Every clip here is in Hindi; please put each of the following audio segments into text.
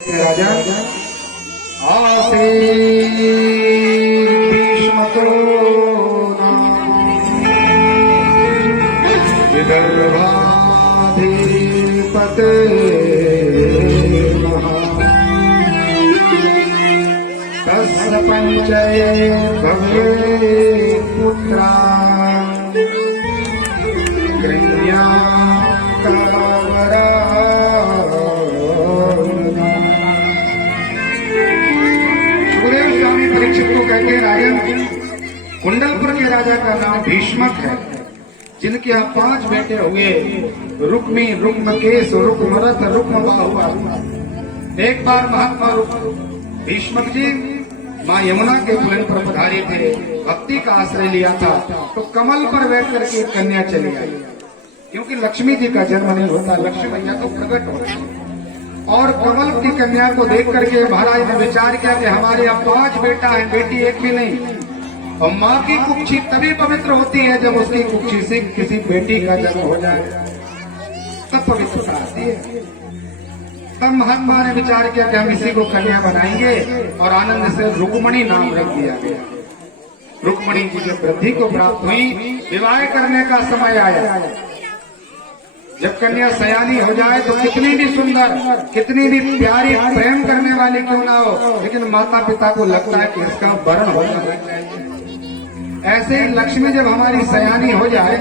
राजा आसीत् भीष्मको विदर्भाधिपते तस्य पञ्चये भवेत् पुत्रा गृह्णाकवरा। परीक्षित को कहते हैं राजन, कुंडलपुर के राजा का नाम भीष्मक है, जिनके यहाँ 5 बेटे हुए, रुक्मी, रुक्मकेश, रुक्मरथ, रुक्मबाहु। एक बार महात्मा भीष्मक जी माँ यमुना के कुलन पर पधारे थे, भक्ति का आश्रय लिया था, तो कमल पर बैठ करके एक कन्या चली आई। क्योंकि लक्ष्मी जी का जन्म नहीं होता, लक्ष्मी मैया तो प्रकट होती है। और कमल की कन्या को देख करके महाराज ने विचार किया कि हमारे यहाँ 5 बेटा है, बेटी एक भी नहीं। और माँ की कुक्षी तभी पवित्र होती है जब उसकी कुक्षी से किसी बेटी का जन्म हो जाए, तब पवित्रता आती है। तब महात्मा ने विचार किया कि हम इसी को कन्या बनाएंगे और आनंद से रुक्मणी नाम रख दिया गया। रुक्मणी जी जब वृद्धि को प्राप्त हुई, विवाह करने का समय आया। जब कन्या सयानी हो जाए तो कितनी भी सुंदर, कितनी भी प्यारी, प्रेम करने वाली क्यों ना हो, लेकिन माता पिता को लगता है कि इसका वरण होना चाहिए। ऐसे ही लक्ष्मी जब हमारी सयानी हो जाए,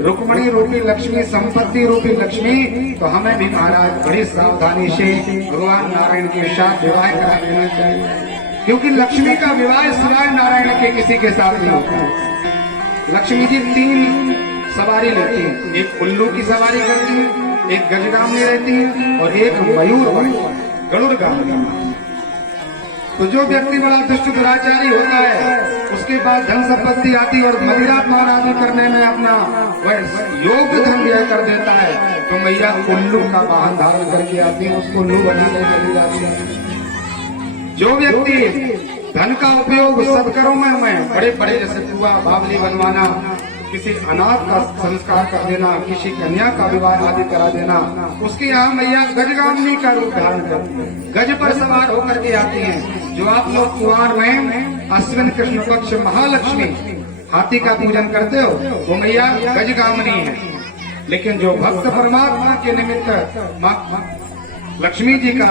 रुक्मणी रूपी लक्ष्मी, संपत्ति रूपी लक्ष्मी, तो हमें भी महाराज बड़ी सावधानी से भगवान नारायण के साथ विवाह करा देना चाहिए। क्योंकि लक्ष्मी का विवाह सिवाय नारायण के किसी के साथ नहीं होता। लक्ष्मी जी 3 सवारी लेती है, एक उल्लू की सवारी करती है, एक गजगामनी रहती है और एक मयूर गरुड़गामनी। तो जो व्यक्ति बड़ा दुष्ट दुराचारी होता है, उसके बाद धन संपत्ति आती और मदिरा पान आदि करने में अपना योग्य धन व्यय कर देता है, तो मैया उल्लू का वाहन धारण करके आती है, उसको उल्लू बनाने चली जाती है। जो व्यक्ति धन का उपयोग सदकर्मों में बड़े बड़े जैसे कुआ बावली बनवाना, किसी अनाथ का संस्कार कर देना, किसी कन्या का विवाह आदि करा देना, उसके यहाँ मैया गजगामनी का रूप धारण करती है, गज पर सवार होकर के आती हैं। जो आप लोग कुआर में अश्विन कृष्ण पक्ष महालक्ष्मी हाथी का पूजन करते हो, वो मैया गजगामनी है। लेकिन जो भक्त परमात्मा के निमित्त लक्ष्मी जी का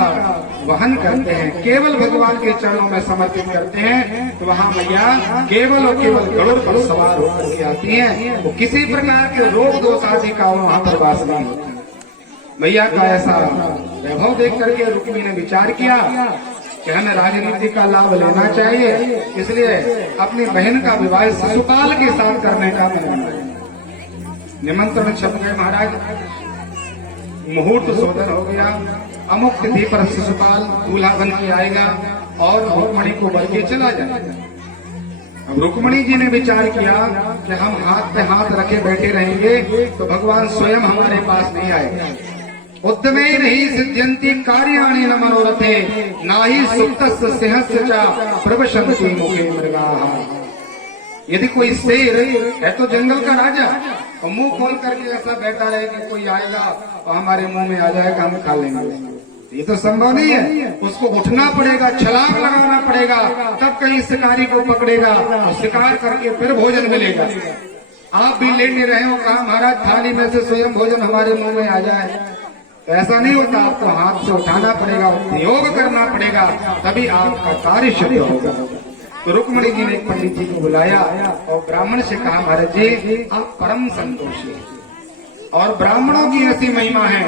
वहन करते हैं, केवल भगवान के चरणों में समर्पित करते हैं, तो वहाँ मैया केवल और केवल गरुड़ पर सवार होकर के आती हैं। वो किसी प्रकार के रोग दोष आदि का वहाँ पर वास नहीं होता। मैया का ऐसा वैभव देख करके रुक्मी ने विचार किया कि हमें राजनीति का लाभ लेना चाहिए, इसलिए अपनी बहन का विवाह शिशुपाल के साथ करने का निमंत्रण छप गए। महाराज मुहूर्त शोधन हो गया, अमुक तिथि पर शिशुपाल दूल्हा बन के आएगा और रुक्मणी को बल के चला जाएगा। अब रुक्मणी जी ने विचार किया कि हम हाथ पे हाथ रखे बैठे रहेंगे तो भगवान स्वयं हमारे पास नहीं आएगा। उद्यमे नहीं सिद्ध्यन्ति कार्याणि न मनोरथे, नाही सुप्तस्य सिंहस्य च प्रवशन्ति मुखे मृगाः। यदि कोई शेर है तो जंगल का राजा, और मुंह खोल करके ऐसा बैठा रहे कि कोई आएगा और हमारे मुंह में आ जाएगा, हम खा लेंगे, ये तो संभव नहीं है। उसको उठना पड़ेगा, छलांग लगाना पड़ेगा, तब कहीं शिकारी को पकड़ेगा और शिकार करके फिर भोजन मिलेगा। आप भी लेट नहीं रहे हो, कहा महाराज थाली में से स्वयं भोजन हमारे मुंह में आ जाए, तो ऐसा नहीं होता। आपको हाथ से उठाना पड़ेगा, योग करना पड़ेगा, तभी आपका कार्य शुद्ध होगा। तो रुक्मणी जी ने एक पंडित जी को बुलाया और ब्राह्मण से कहा, महाराज जी आप परम संतोषी, और ब्राह्मणों की ऐसी महिमा है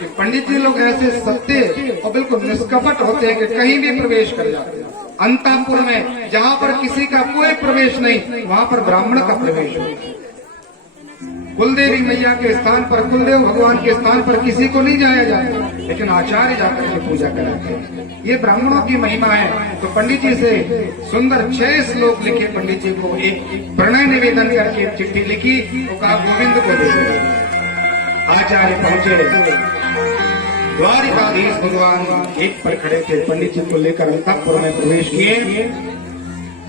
कि पंडित जी लोग ऐसे सत्य और बिल्कुल निष्कपट होते हैं कि कहीं भी प्रवेश कर जाते हैं। अंतःपुर में जहाँ पर किसी का कोई प्रवेश नहीं, वहाँ पर ब्राह्मण का प्रवेश होता है। कुलदेवी मैया के स्थान पर, कुलदेव भगवान के स्थान पर किसी को नहीं जाया जाता, लेकिन आचार्य जाकर के पूजा कराते हैं। ये ब्राह्मणों की महिमा है। तो पंडित जी से सुंदर 6 श्लोक लिखे, पंडित जी को एक प्रणय निवेदन करके एक चिट्ठी लिखी, तो कहा गोविंद को दे। आचार्य पहुंचे, द्वारिकाधीश भगवान एक पर खड़े थे, पंडित जी को लेकर अंतःपुर में प्रवेश किए।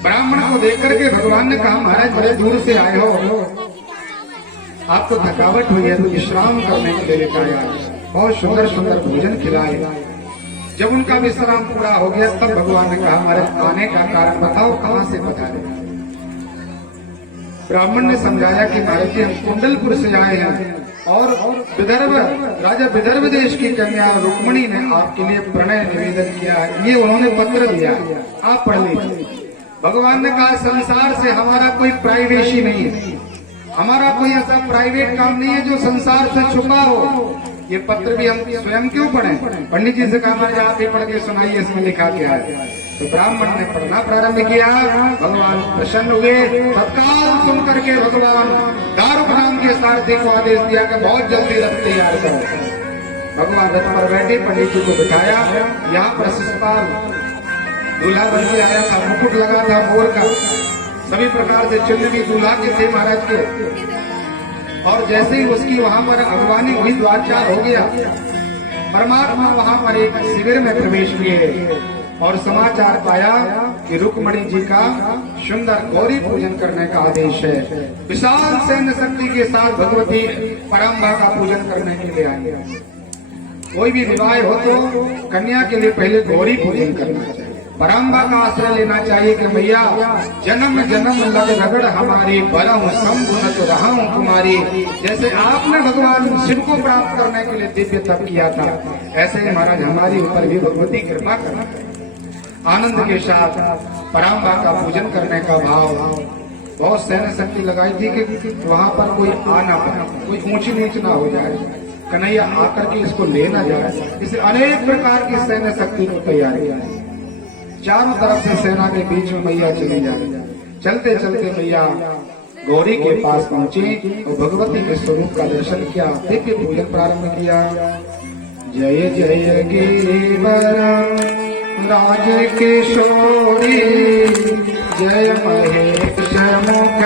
ब्राह्मण को देख करके भगवान ने कहा, महाराज बड़े दूर से आए हो, आपको थकावट हुई है तो विश्राम करने के लिए लेकर आया। बहुत सुंदर सुंदर भोजन खिलाए। जब उनका विश्राम पूरा हो गया तब भगवान ने कहा हमारे आने का कारण बताओ, कहां से पधारे। ब्राह्मण ने समझाया कि महाराज जी हम कुंडलपुर से आए हैं और विदर्भ राजा विदर्भ देश की कन्या रुक्मणी ने आपके लिए प्रणय निवेदन किया, ये उन्होंने पत्र दिया, आप पढ़ लीजिए। भगवान ने कहा संसार से हमारा कोई प्राइवेसी नहीं है, हमारा कोई ऐसा प्राइवेट काम नहीं है जो संसार से छुपा हो। ये पत्र भी हम स्वयं क्यों पढ़ें? पंडित जी से कहा महाराज आप ही पढ़ के सुनाइए इसमें लिखा क्या है। तो ब्राह्मण ने पढ़ना प्रारंभ किया, भगवान प्रसन्न हुए। तत्काल सुन करके भगवान दारुक नाम के सारथी को आदेश दिया कि बहुत जल्दी रथ तैयार करो। भगवान रथ पर बैठे, पंडित जी को बिठाया। यहाँ पर शिषपाल दूल्हा बन के आया था, मुकुट लगा था मोर का, सभी प्रकार से चिन्ह भी दूल्हा के थे महाराज के। और जैसे ही उसकी वहां पर अगवानी हुई, द्वारचार हो गया, परमात्मा वहां पर एक शिविर में प्रवेश किए और समाचार पाया कि रुक्मणी जी का सुंदर गौरी पूजन करने का आदेश है। विशाल सैन्य शक्ति के साथ भगवती पराम्बा का पूजन करने के लिए आई। कोई भी विवाह हो तो कन्या के लिए पहले गौरी पूजन करना चाहिए, पराम्बा का आश्रय लेना चाहिए कि मैया जन्म जन्म लग रगड़ हमारी बरहूं संगुणत रहूं कुमारी। जैसे आपने भगवान शिव को प्राप्त करने के लिए दिव्य तप किया था, ऐसे ही महाराज हमारी ऊपर भी भगवती कृपा करना। आनंद के साथ पराम्बा का पूजन करने का भाव, बहुत सैन्य शक्ति लगाई थी कि वहां पर कोई आ ना पाए, कोई ऊंची नीच ना हो जाए, कन्हैया आकर के इसको ले ना जाए। इसे अनेक प्रकार की सैन्य शक्ति को तैयार किया, चारों तरफ से सेना के बीच में मैया चली जा रही। चलते चलते मैया गौरी के पास पहुंची और भगवती के स्वरूप का दर्शन किया, दिव्य पूजन प्रारंभ किया। जय जय गिरिवर राज किशोरी, जय महेश मुख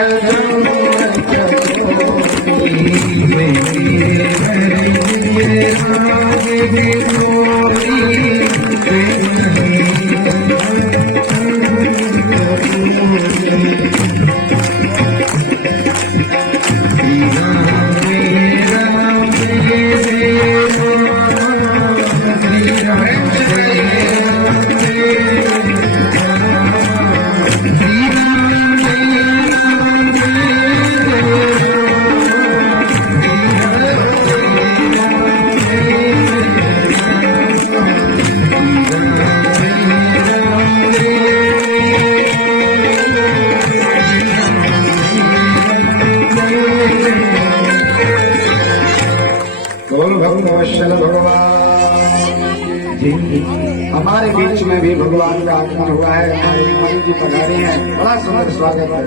हमारे बीच में भी भगवान का आगमन हुआ है। हमारी जी पधारी हैं, बड़ा सुंदर स्वागत है।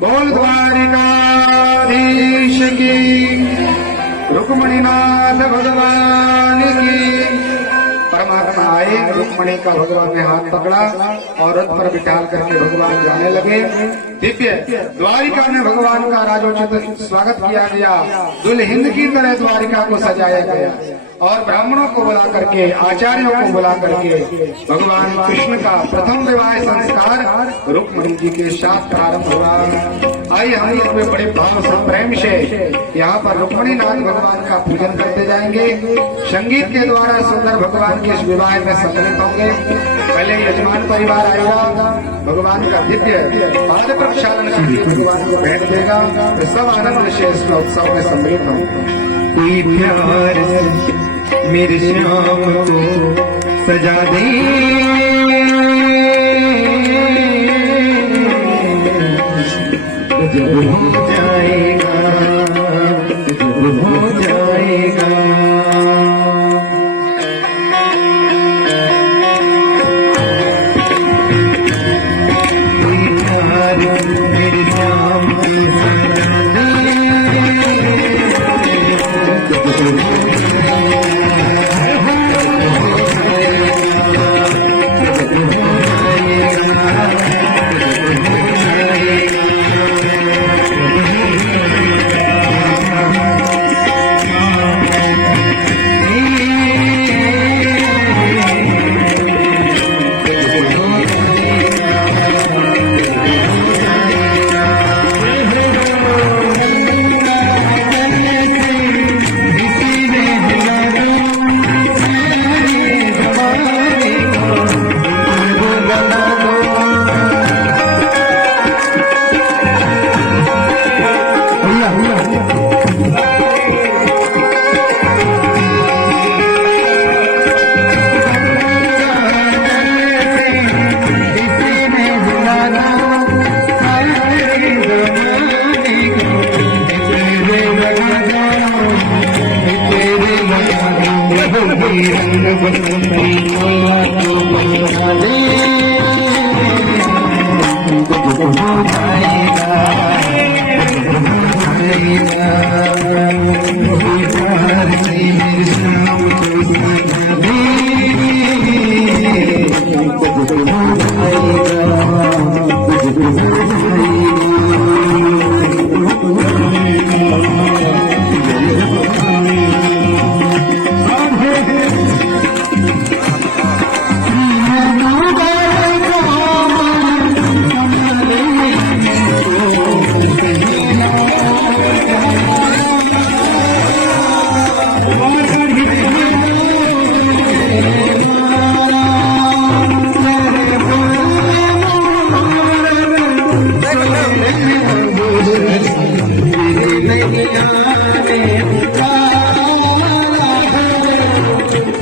बोल द्वारिकाधीश की, रुक्मणीनाथ भगवान की। परमात्मा आए, रुक्मणी का भगवान ने हाथ पकड़ा और रथ पर बिठाल करके भगवान जाने लगे। दिव्य द्वारिका में भगवान का राजोचित स्वागत किया गया, दुल्हन की तरह द्वारिका को सजाया गया और ब्राह्मणों को बुला करके, आचार्यों को बुला करके भगवान कृष्ण का प्रथम विवाह संस्कार रुक्मणी जी के साथ प्रारंभ हुआ। आइए हम इसमें बड़े भाव से प्रेम से यहाँ पर रुक्मणीनाथ भगवान का पूजन करते जाएंगे। संगीत के द्वारा सुंदर भगवान के इस विवाह में सम्मिलित होंगे। पहले यजमान परिवार आएगा, भगवान का दिव्य पाद प्रक्षालन करके भगवान को भेंट देगा, तो सब आनंद से इस उत्सव में सम्मिलित होंगे। कोई प्यार मेरे श्याम को सजा दे, जब हो जाएगा, जब हो जाएगा। कोई प्यार मेरे श्याम को सजा दे,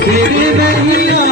तेरे नहीं